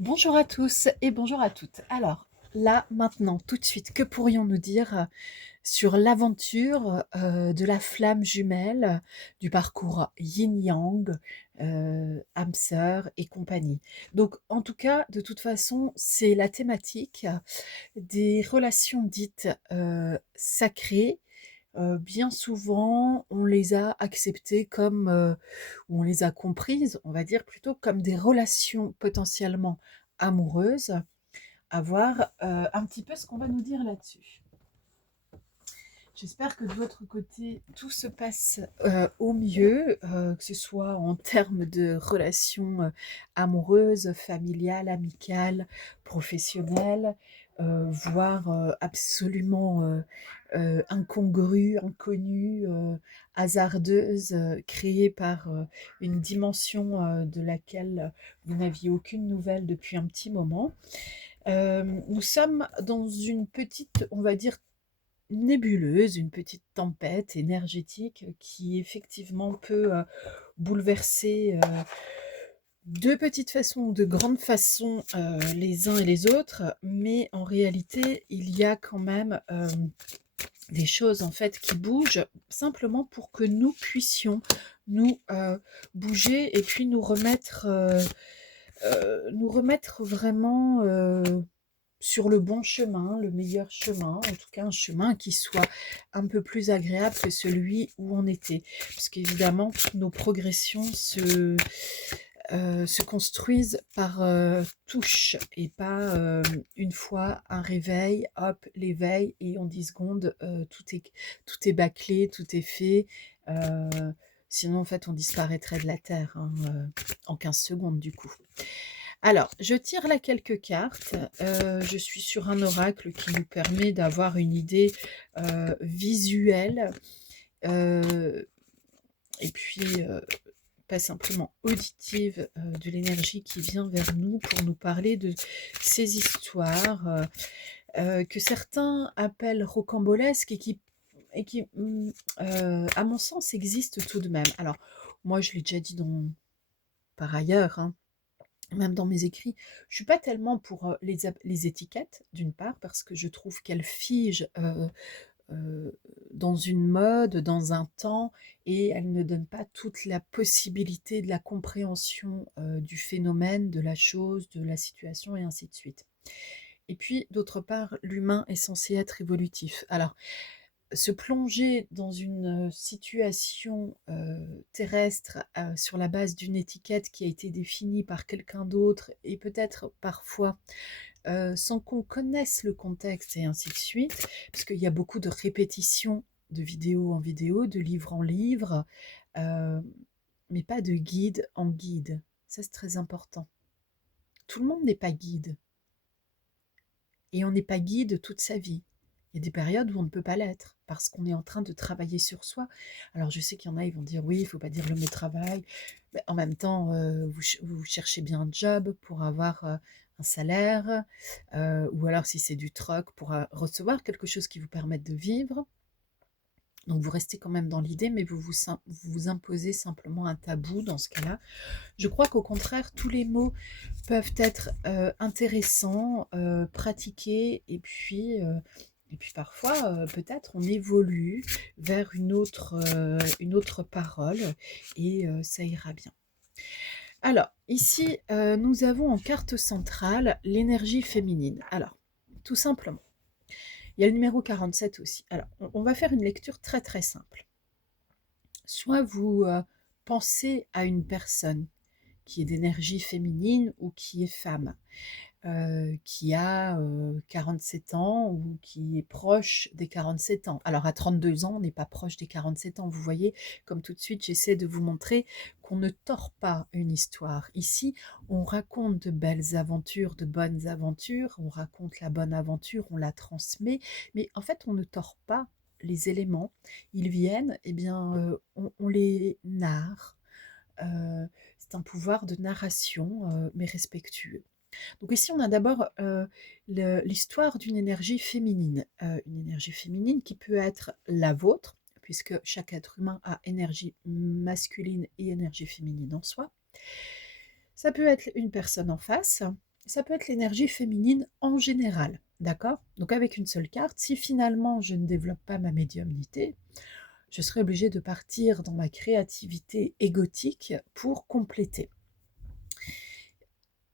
Bonjour à tous et bonjour à toutes. Alors, là, maintenant, tout de suite, que pourrions-nous dire sur l'aventure de la flamme jumelle du parcours Yin-Yang, âme sœur et compagnie. Donc, en tout cas, de toute façon, c'est la thématique des relations dites sacrées. Bien souvent, on les a acceptées comme, ou on les a comprises, on va dire plutôt comme des relations potentiellement amoureuses, à voir un petit peu ce qu'on va nous dire là-dessus. J'espère que de votre côté, tout se passe au mieux, que ce soit en termes de relations amoureuses, familiales, amicales, professionnelles, voire absolument incongrues, inconnues, hasardeuses, créées par une dimension de laquelle vous n'aviez aucune nouvelle depuis un petit moment. Nous sommes dans une petite, on va dire, nébuleuse, une petite tempête énergétique qui effectivement peut bouleverser de petites façons ou de grandes façons les uns et les autres, mais en réalité il y a quand même des choses en fait qui bougent simplement pour que nous puissions nous bouger et puis nous remettre vraiment sur le bon chemin, le meilleur chemin, en tout cas un chemin qui soit un peu plus agréable que celui où on était. Parce qu'évidemment, toutes nos progressions se construisent par touches et pas une fois un réveil, hop, l'éveil et en 10 secondes, tout est bâclé, tout est fait. Euh, Sinon, en fait, on disparaîtrait de la Terre hein, en 15 secondes du coup. Alors, je tire là quelques cartes. Je suis sur un oracle qui nous permet d'avoir une idée visuelle euh, et puis pas simplement auditive de l'énergie qui vient vers nous pour nous parler de ces histoires que certains appellent rocambolesques et qui, à mon sens, existent tout de même. Alors, moi, je l'ai déjà dit par ailleurs, hein, même dans mes écrits, je suis pas tellement pour les étiquettes, d'une part, parce que je trouve qu'elles figent euh, dans une mode, dans un temps, et elles ne donnent pas toute la possibilité de la compréhension du phénomène, de la chose, de la situation, et ainsi de suite. Et puis, d'autre part, l'humain est censé être évolutif. Alors, se plonger dans une situation terrestre sur la base d'une étiquette qui a été définie par quelqu'un d'autre et peut-être parfois sans qu'on connaisse le contexte et ainsi de suite, parce qu'il y a beaucoup de répétitions de vidéo en vidéo, de livre en livre, euh, mais pas de guide en guide. Ça, c'est très important. Tout le monde n'est pas guide et on n'est pas guide toute sa vie. Il y a des périodes où on ne peut pas l'être parce qu'on est en train de travailler sur soi. Alors je sais qu'il y en a, ils vont dire oui, il ne faut pas dire le mot travail. Mais en même temps, vous cherchez bien un job pour avoir un salaire, ou alors si c'est du troc, pour recevoir quelque chose qui vous permette de vivre. Donc vous restez quand même dans l'idée, mais vous imposez simplement un tabou dans ce cas-là. Je crois qu'au contraire, tous les mots peuvent être intéressants, pratiqués, et puis parfois, peut-être, on évolue vers une autre parole, et ça ira bien. Alors, ici, nous avons en carte centrale l'énergie féminine. Alors, tout simplement, il y a le numéro 47 aussi. Alors, on va faire une lecture très très simple. Soit vous pensez à une personne qui est d'énergie féminine ou qui est femme, qui a 47 ans ou qui est proche des 47 ans. Alors à 32 ans, on n'est pas proche des 47 ans. Vous voyez, comme tout de suite, j'essaie de vous montrer qu'on ne tord pas une histoire. Ici, on raconte de belles aventures, de bonnes aventures, on raconte la bonne aventure, on la transmet, mais en fait, on ne tord pas les éléments. Ils viennent, eh bien, on les narre. C'est un pouvoir de narration, mais respectueux. Donc ici, on a d'abord l'histoire d'une une énergie féminine qui peut être la vôtre, puisque chaque être humain a énergie masculine et énergie féminine en soi. Ça peut être une personne en face, ça peut être l'énergie féminine en général, d'accord? Donc avec une seule carte, si finalement je ne développe pas ma médiumnité, je serai obligée de partir dans ma créativité égotique pour compléter.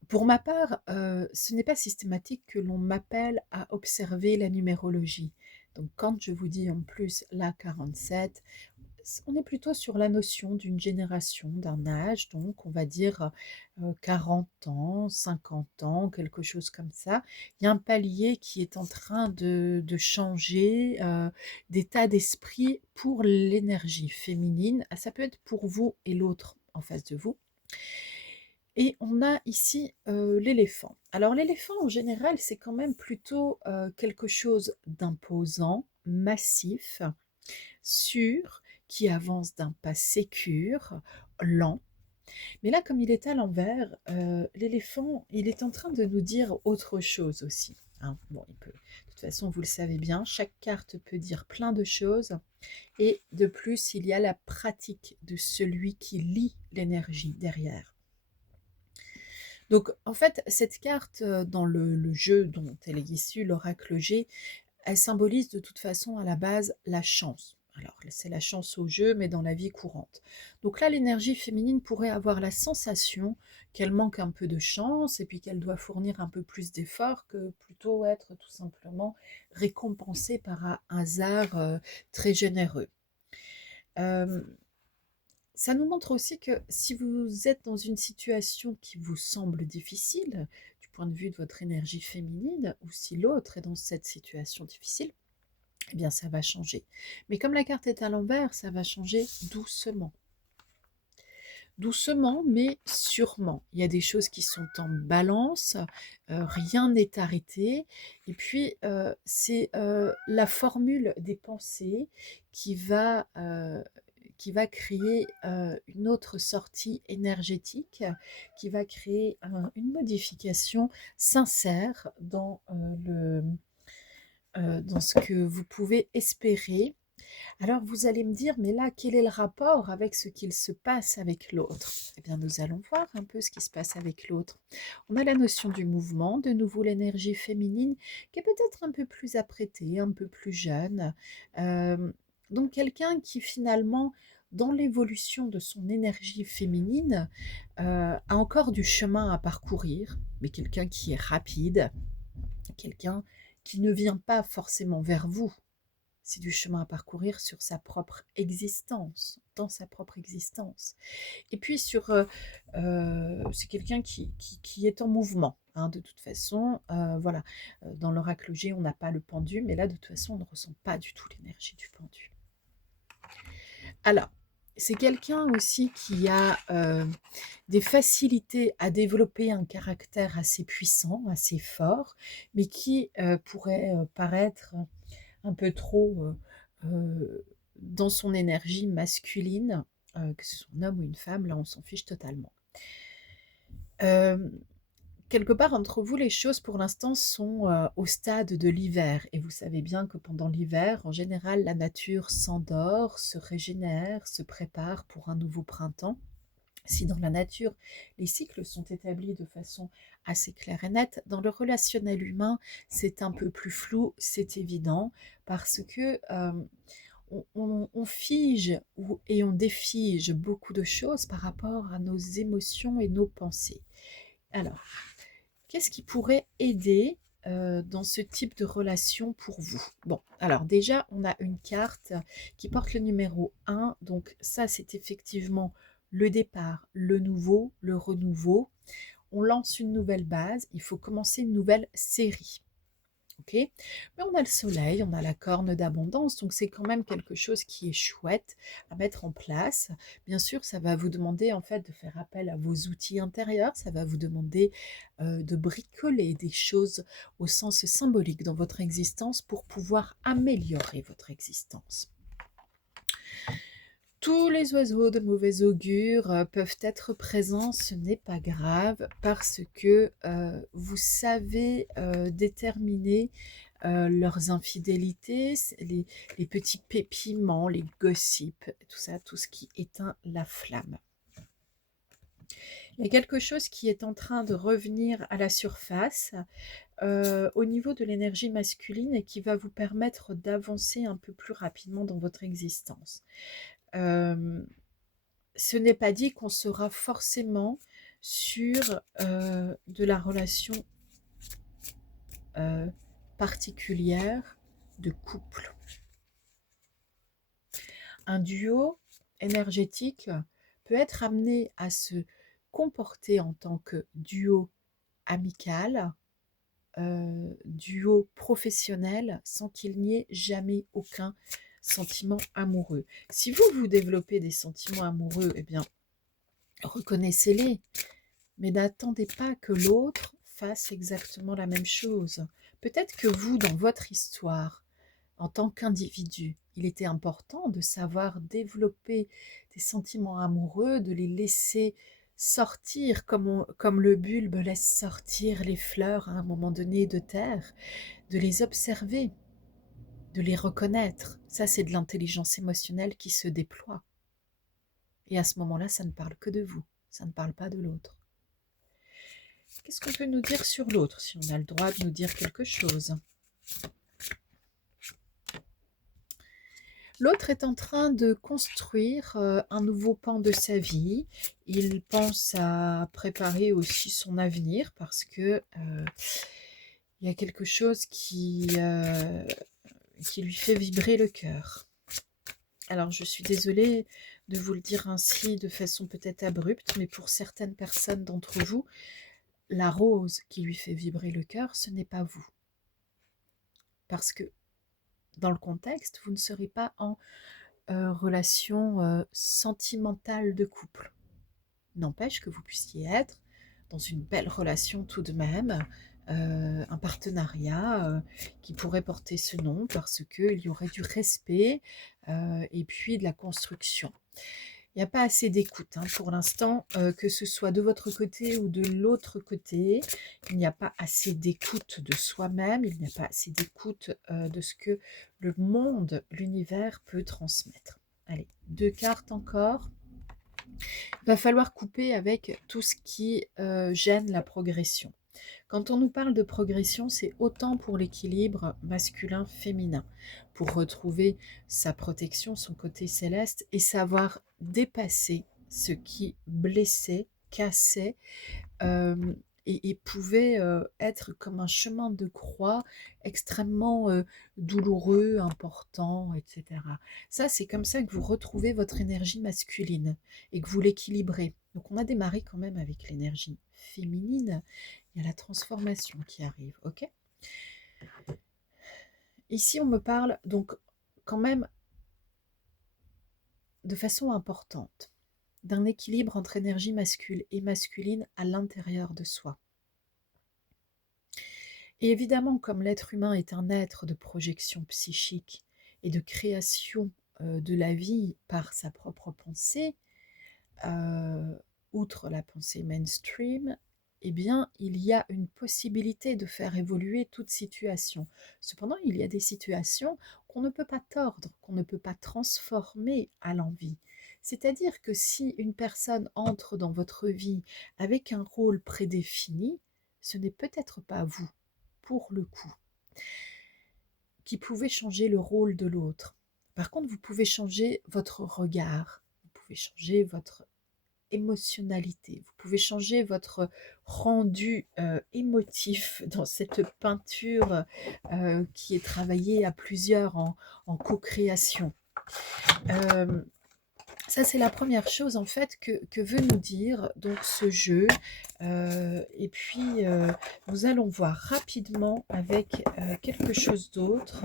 Pour ma part, ce n'est pas systématique que l'on m'appelle à observer la numérologie. Donc quand je vous dis en plus la 47, on est plutôt sur la notion d'une génération, d'un âge, donc on va dire 40 ans, 50 ans, quelque chose comme ça. Il y a un palier qui est en train de changer d'état d'esprit pour l'énergie féminine. Ah, ça peut être pour vous et l'autre en face de vous. Et on a ici l'éléphant. Alors l'éléphant en général, c'est quand même plutôt quelque chose d'imposant, massif, sûr, qui avance d'un pas sécure, lent. Mais là, comme il est à l'envers, l'éléphant, il est en train de nous dire autre chose aussi, hein. Bon, il peut, de toute façon, vous le savez bien, chaque carte peut dire plein de choses. Et de plus, il y a la pratique de celui qui lit l'énergie derrière. Donc, en fait, cette carte, dans le jeu dont elle est issue, l'oracle G, elle symbolise de toute façon à la base la chance. Alors, c'est la chance au jeu, mais dans la vie courante. Donc là, l'énergie féminine pourrait avoir la sensation qu'elle manque un peu de chance et puis qu'elle doit fournir un peu plus d'efforts que plutôt être tout simplement récompensée par un hasard très généreux. Euh, Ça nous montre aussi que si vous êtes dans une situation qui vous semble difficile, du point de vue de votre énergie féminine, ou si l'autre est dans cette situation difficile, eh bien ça va changer. Mais comme la carte est à l'envers, ça va changer doucement. Doucement, mais sûrement. Il y a des choses qui sont en balance, rien n'est arrêté. Et puis, c'est la formule des pensées qui va, euh, qui va créer une autre sortie énergétique, qui va créer une modification sincère dans ce que vous pouvez espérer. Alors vous allez me dire, mais là, quel est le rapport avec ce qu'il se passe avec l'autre? Eh bien, nous allons voir un peu ce qui se passe avec l'autre. On a la notion du mouvement, de nouveau l'énergie féminine, qui est peut-être un peu plus apprêtée, un peu plus jeune. Euh, donc quelqu'un qui finalement, dans l'évolution de son énergie féminine, a encore du chemin à parcourir, mais quelqu'un qui est rapide, quelqu'un qui ne vient pas forcément vers vous, c'est du chemin à parcourir sur sa propre existence, dans sa propre existence. Et puis c'est quelqu'un qui est en mouvement, hein, de toute façon. Voilà, dans l'oracle G, on n'a pas le pendu, mais là, de toute façon, on ne ressent pas du tout l'énergie du pendu. Alors, c'est quelqu'un aussi qui a des facilités à développer un caractère assez puissant, assez fort, mais qui pourrait paraître un peu trop dans son énergie masculine, que ce soit un homme ou une femme, là on s'en fiche totalement. Euh, Quelque part entre vous, les choses pour l'instant sont au stade de l'hiver. Et vous savez bien que pendant l'hiver, en général, la nature s'endort, se régénère, se prépare pour un nouveau printemps. Si dans la nature, les cycles sont établis de façon assez claire et nette, dans le relationnel humain, c'est un peu plus flou, c'est évident, parce que on fige et on défige beaucoup de choses par rapport à nos émotions et nos pensées. Alors, qu'est-ce qui pourrait aider dans ce type de relation pour vous? Bon, alors déjà, on a une carte qui porte le numéro 1, donc ça, c'est effectivement le départ, le nouveau, le renouveau. On lance une nouvelle base, il faut commencer une nouvelle série. Okay, mais on a le soleil, on a la corne d'abondance, donc c'est quand même quelque chose qui est chouette à mettre en place. Bien sûr, ça va vous demander en fait de faire appel à vos outils intérieurs, ça va vous demander de bricoler des choses au sens symbolique dans votre existence pour pouvoir améliorer votre existence. Tous les oiseaux de mauvais augure peuvent être présents, ce n'est pas grave, parce que vous savez déterminer leurs infidélités, les petits pépiments, les gossips, tout ça, tout ce qui éteint la flamme. Il y a quelque chose qui est en train de revenir à la surface au niveau de l'énergie masculine et qui va vous permettre d'avancer un peu plus rapidement dans votre existence. Euh, Ce n'est pas dit qu'on sera forcément sur de la relation particulière de couple. Un duo énergétique peut être amené à se comporter en tant que duo amical, duo professionnel, sans qu'il n'y ait jamais aucun sentiment amoureux. Si vous, vous développez des sentiments amoureux, eh bien, reconnaissez-les, mais n'attendez pas que l'autre fasse exactement la même chose. Peut-être que vous, dans votre histoire, en tant qu'individu, il était important de savoir développer des sentiments amoureux, de les laisser sortir comme le bulbe laisse sortir les fleurs à un moment donné de terre, de les observer, de les reconnaître. Ça, c'est de l'intelligence émotionnelle qui se déploie. Et à ce moment-là, ça ne parle que de vous, ça ne parle pas de l'autre. Qu'est-ce qu'on peut nous dire sur l'autre, si on a le droit de nous dire quelque chose? L'autre est en train de construire un nouveau pan de sa vie. Il pense à préparer aussi son avenir parce que il y a quelque chose qui lui fait vibrer le cœur. Alors, je suis désolée de vous le dire ainsi de façon peut-être abrupte, mais pour certaines personnes d'entre vous, la rose qui lui fait vibrer le cœur, ce n'est pas vous. Parce que dans le contexte, vous ne serez pas en relation sentimentale de couple. N'empêche que vous puissiez être dans une belle relation tout de même, un partenariat qui pourrait porter ce nom parce qu'il y aurait du respect et puis de la construction. Il n'y a pas assez d'écoute pour l'instant, que ce soit de votre côté ou de l'autre côté. Il n'y a pas assez d'écoute de soi-même, il n'y a pas assez d'écoute de ce que le monde, l'univers peut transmettre. Allez, 2 cartes encore. Il va falloir couper avec tout ce qui gêne la progression. Quand on nous parle de progression, c'est autant pour l'équilibre masculin-féminin, pour retrouver sa protection, son côté céleste et savoir dépasser ce qui blessait, cassait et pouvait être comme un chemin de croix extrêmement douloureux, important, etc. Ça, c'est comme ça que vous retrouvez votre énergie masculine et que vous l'équilibrez. Donc on a démarré quand même avec l'énergie féminine. Il y a la transformation qui arrive, ok? Ici, on me parle donc quand même de façon importante d'un équilibre entre énergie masculine et masculine à l'intérieur de soi. Et évidemment, comme l'être humain est un être de projection psychique et de création de la vie par sa propre pensée, outre la pensée mainstream, eh bien, il y a une possibilité de faire évoluer toute situation. Cependant, il y a des situations qu'on ne peut pas tordre, qu'on ne peut pas transformer à l'envie. C'est-à-dire que si une personne entre dans votre vie avec un rôle prédéfini, ce n'est peut-être pas vous, pour le coup, qui pouvez changer le rôle de l'autre. Par contre, vous pouvez changer votre regard, vous pouvez changer votre émotionnalité. Vous pouvez changer votre rendu émotif dans cette peinture qui est travaillée à plusieurs en co-création. Ça, c'est la première chose en fait que veut nous dire donc ce jeu. Et puis, nous allons voir rapidement avec quelque chose d'autre.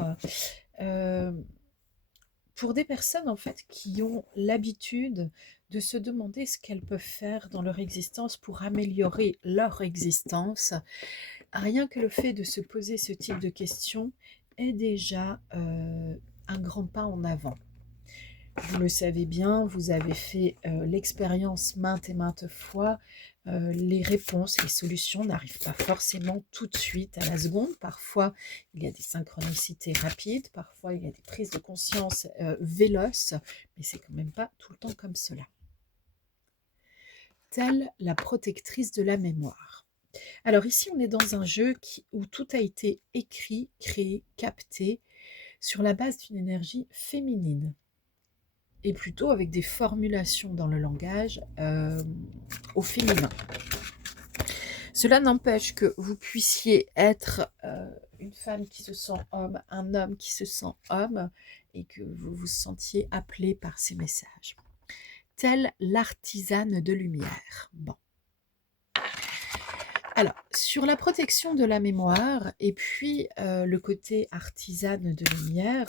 Pour des personnes en fait qui ont l'habitude de se demander ce qu'elles peuvent faire dans leur existence pour améliorer leur existence, rien que le fait de se poser ce type de questions est déjà un grand pas en avant. Vous le savez bien, vous avez fait l'expérience maintes et maintes fois. Les réponses, les solutions n'arrivent pas forcément tout de suite à la seconde. Parfois, il y a des synchronicités rapides, parfois il y a des prises de conscience véloces, mais c'est quand même pas tout le temps comme cela. telle la protectrice de la mémoire. Alors ici, on est dans un jeu où tout a été écrit, créé, capté sur la base d'une énergie féminine et plutôt avec des formulations dans le langage au féminin. Cela n'empêche que vous puissiez être une femme qui se sent homme, un homme qui se sent homme, et que vous vous sentiez appelé par ces messages. Telle l'artisane de lumière. Bon. Alors, sur la protection de la mémoire, et puis le côté artisane de lumière,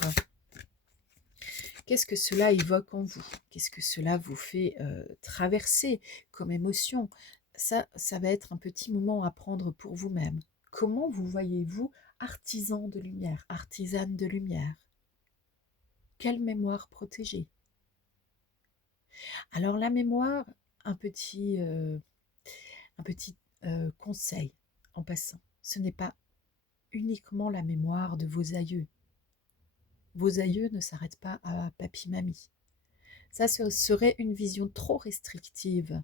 qu'est-ce que cela évoque en vous? Qu'est-ce que cela vous fait traverser comme émotion? Ça va être un petit moment à prendre pour vous-même. Comment vous voyez-vous artisan de lumière, artisane de lumière? Quelle mémoire protégée? Alors la mémoire, un petit conseil en passant, ce n'est pas uniquement la mémoire de vos aïeux. Vos aïeux ne s'arrêtent pas à papy-mamie. Ça, ce serait une vision trop restrictive.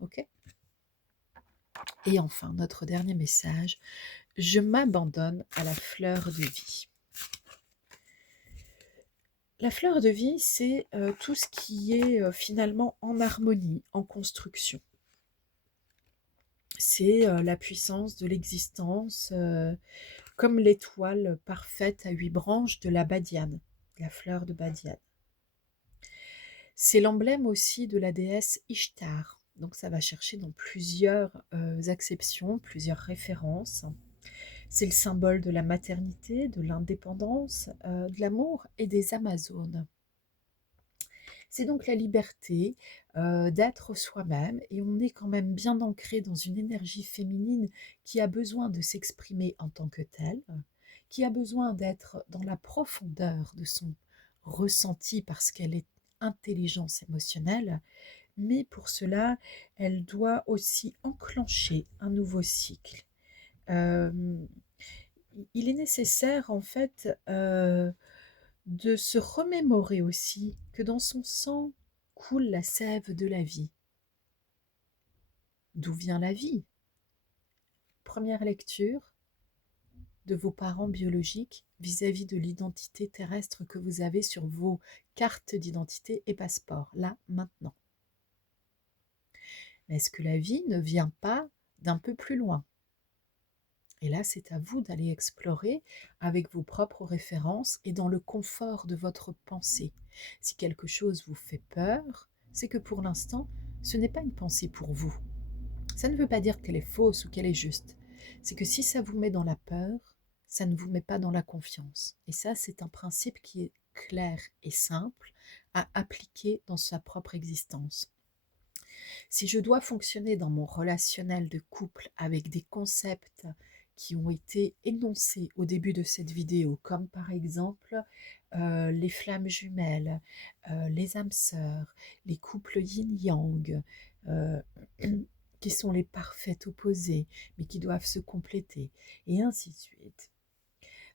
Ok? Et enfin, notre dernier message, je m'abandonne à la fleur de vie. La fleur de vie, c'est tout ce qui est finalement en harmonie, en construction. C'est la puissance de l'existence, comme l'étoile parfaite à 8 branches de la badiane, la fleur de badiane. C'est l'emblème aussi de la déesse Ishtar. Donc ça va chercher dans plusieurs acceptions, plusieurs références. C'est le symbole de la maternité, de l'indépendance, de l'amour et des Amazones. C'est donc la liberté d'être soi-même, et on est quand même bien ancré dans une énergie féminine qui a besoin de s'exprimer en tant que telle, qui a besoin d'être dans la profondeur de son ressenti parce qu'elle est intelligence émotionnelle, mais pour cela, elle doit aussi enclencher un nouveau cycle. Euh, il est nécessaire en fait de se remémorer aussi que dans son sang coule la sève de la vie. D'où vient la vie? Première lecture de vos parents biologiques vis-à-vis de l'identité terrestre que vous avez sur vos cartes d'identité et passeports, là, maintenant. Mais est-ce que la vie ne vient pas d'un peu plus loin? Et là, c'est à vous d'aller explorer avec vos propres références et dans le confort de votre pensée. Si quelque chose vous fait peur, c'est que pour l'instant, ce n'est pas une pensée pour vous. Ça ne veut pas dire qu'elle est fausse ou qu'elle est juste. C'est que si ça vous met dans la peur, ça ne vous met pas dans la confiance. Et ça, c'est un principe qui est clair et simple à appliquer dans sa propre existence. Si je dois fonctionner dans mon relationnel de couple avec des concepts qui ont été énoncés au début de cette vidéo, comme par exemple les flammes jumelles, les âmes sœurs, les couples yin-yang, euh, qui sont les parfaits opposés, mais qui doivent se compléter, et ainsi de suite.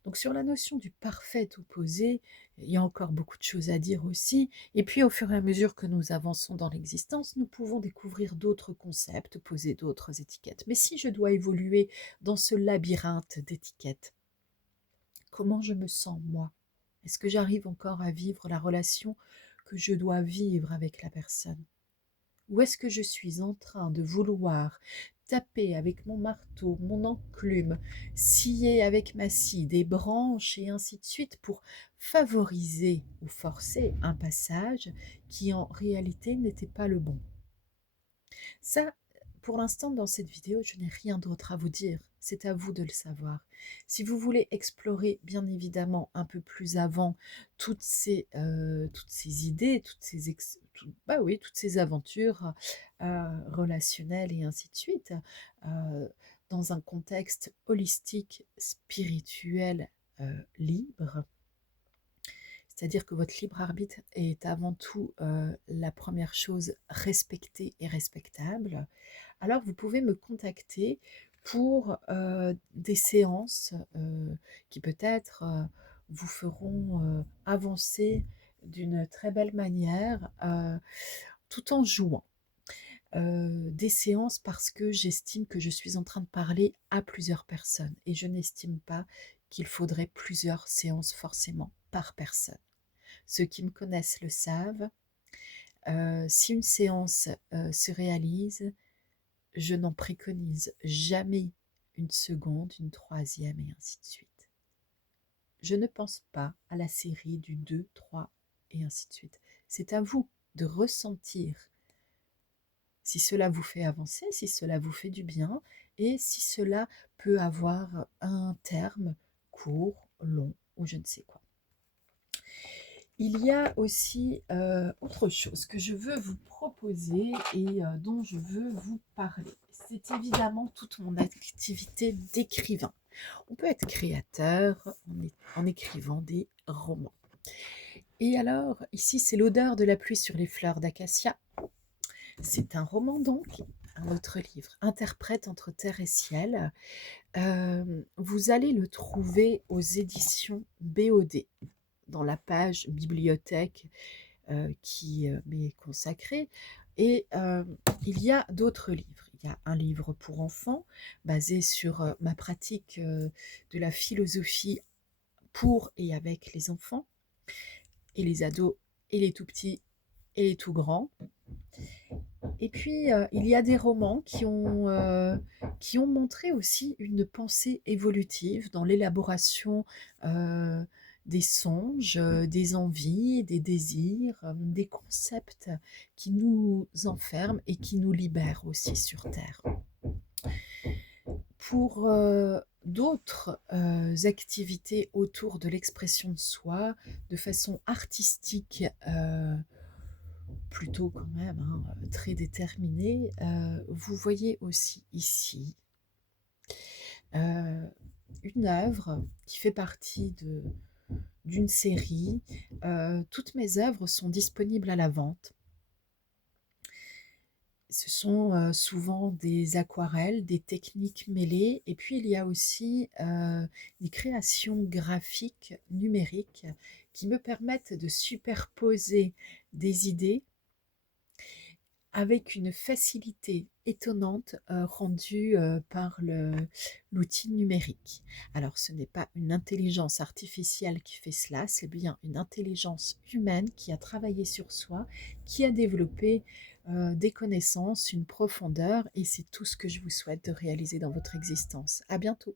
Donc sur la notion du parfait opposé, il y a encore beaucoup de choses à dire aussi. Et puis au fur et à mesure que nous avançons dans l'existence, nous pouvons découvrir d'autres concepts, poser d'autres étiquettes. Mais si je dois évoluer dans ce labyrinthe d'étiquettes, comment je me sens moi? Est-ce que j'arrive encore à vivre la relation que je dois vivre avec la personne? Ou est-ce que je suis en train de vouloir taper avec mon marteau, mon enclume, scier avec ma scie des branches et ainsi de suite pour favoriser ou forcer un passage qui en réalité n'était pas le bon? Ça, pour l'instant, dans cette vidéo, je n'ai rien d'autre à vous dire. C'est à vous de le savoir. Si vous voulez explorer, bien évidemment, un peu plus avant toutes ces idées, toutes ces aventures relationnelles et ainsi de suite, dans un contexte holistique, spirituel, libre, c'est-à-dire que votre libre arbitre est avant tout la première chose respectée et respectable, alors vous pouvez me contacter pour des séances qui peut-être vous feront avancer d'une très belle manière tout en jouant. des séances parce que j'estime que je suis en train de parler à plusieurs personnes et je n'estime pas qu'il faudrait plusieurs séances forcément par personne. Ceux qui me connaissent le savent. Si une séance se réalise, je n'en préconise jamais une seconde, une troisième et ainsi de suite. Je ne pense pas à la série du 2, 3 et ainsi de suite. C'est à vous de ressentir si cela vous fait avancer, si cela vous fait du bien et si cela peut avoir un terme court, long ou je ne sais quoi. Il y a aussi autre chose que je veux vous proposer et dont je veux vous parler. C'est évidemment toute mon activité d'écrivain. On peut être créateur en écrivant des romans. Et alors, ici, c'est l'odeur de la pluie sur les fleurs d'acacia. C'est un roman donc, un autre livre, Interprète entre terre et ciel. Vous allez le trouver aux éditions BOD, dans la page bibliothèque qui m'est consacrée. Et il y a d'autres livres. Il y a un livre pour enfants basé sur ma pratique de la philosophie pour et avec les enfants, et les ados, et les tout petits, et les tout grands. Et puis, il y a des romans qui ont montré aussi une pensée évolutive dans l'élaboration des songes, des envies, des désirs, des concepts qui nous enferment et qui nous libèrent aussi sur Terre. Pour d'autres activités autour de l'expression de soi, de façon artistique, plutôt quand même très déterminée, vous voyez aussi ici une œuvre qui fait partie d'une série. Toutes mes œuvres sont disponibles à la vente. Ce sont souvent des aquarelles, des techniques mêlées, et puis il y a aussi des créations graphiques numériques qui me permettent de superposer des idées avec une facilité étonnante rendue par l'outil numérique. Alors ce n'est pas une intelligence artificielle qui fait cela, c'est bien une intelligence humaine qui a travaillé sur soi, qui a développé des connaissances, une profondeur, et c'est tout ce que je vous souhaite de réaliser dans votre existence. À bientôt.